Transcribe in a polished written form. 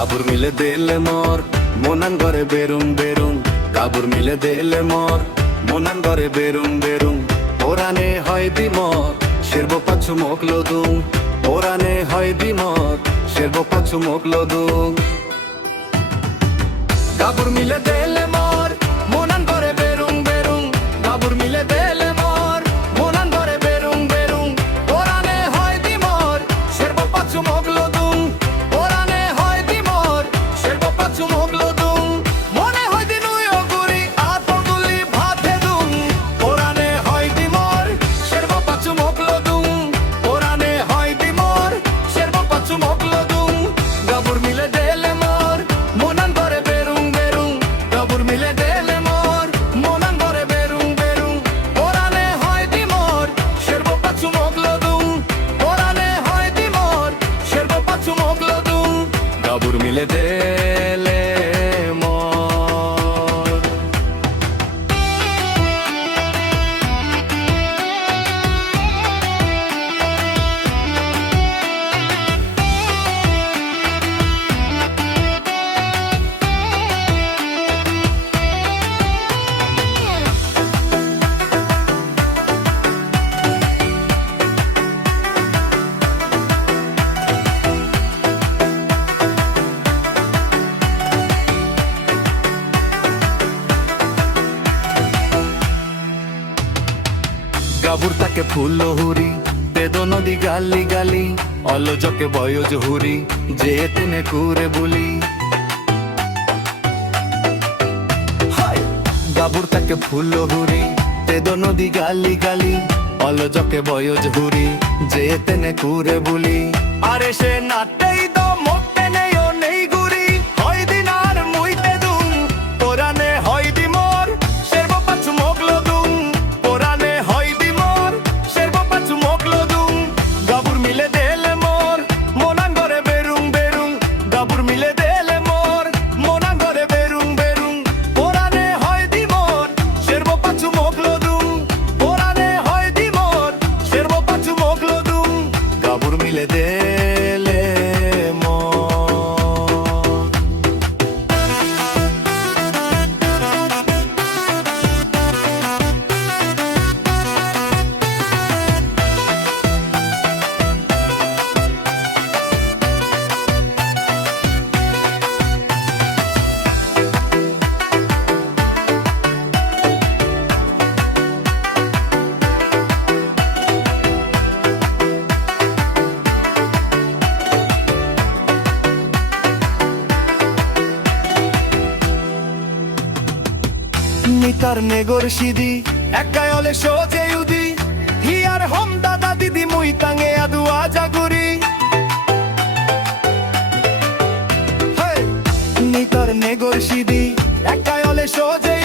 Cavour মিলে দিলে মোর মনান ঘরে বেরুম বেরুম কাবুর মিলে দিলে মোর মনান ঘরে বেরুম বেরুম ওরানে হয় দিমর শেরবো পাছু মোকলো দুম ওরানে হয় দিমর শেরবো পাছু মোকলো দুম কাবুর মিলে দিলে মোর মনান ঘরে বেরুম বেরুম কাবুর মিলে দিলে মোর মনান ঘরে বেরুম বেরুম ওরানে হয় দিমর শেরবো পাছু মোকলো দুম ওরানে হয় দিমর শেরবো পাছু মোকলো দুম মনে হয় দিনুই অগুরি আতগুলি ভাতে দুম ওরানে হয় দিমর শেরবো পাছু মোকলো দুম ওরানে হয় দিমর শেরবো পাছু মোকলো দুম কাবুর মিলে দিলে মোর মনান ঘরে বেরুম বেরুম কাবুর মিলে দিলে মোর মনান ঘরে বেরুম বেরুম ওরানে হয় দিমর শেরবো পাছু মোকলো দুম ওরানে হয় দিমর শেরবো পাছু মোকলো দুম কাবুর মিলে দিলে মোর গাবুর তাকে ফুল হুরি তেদো নদী গালি গালি অলজকে বয়জ হুরি যে তেনে কুরে বলি গাবুর তাকে ফুল হুরি তেদো নদী গালি গালি অলজকে বয়জ হুরি যে তেনে কুরে বলি আরে সে নাটেই তো মোটে নেই ও নেই গুরি হয় দিন আর মুইতে দুম ওরানে হয় দি মোর শেরবো পাছু মোকলো দুম ওরানে হয় দি মোর শেরবো পাছু মোকলো দুম গাবুর মিলে দিলে মোর মনান ঘরে বেরুম বেরুম গাবুর মিলে দিলে মোর মনান ঘরে বেরুম বেরুম ওরানে হয় দি মোর শেরবো পাছু মোকলো দুম ওরানে হয় দি মোর শেরবো পাছু মোকলো দুম গাবুর মিলে দিলে মোর নিতার নেগর সিদি একাই হলে সোজে উদি হিয়ার হম দাদা দিদি মুই তাঙে আদু আজাগুরি নিতার নেগর সিদি একাই হলে সোজে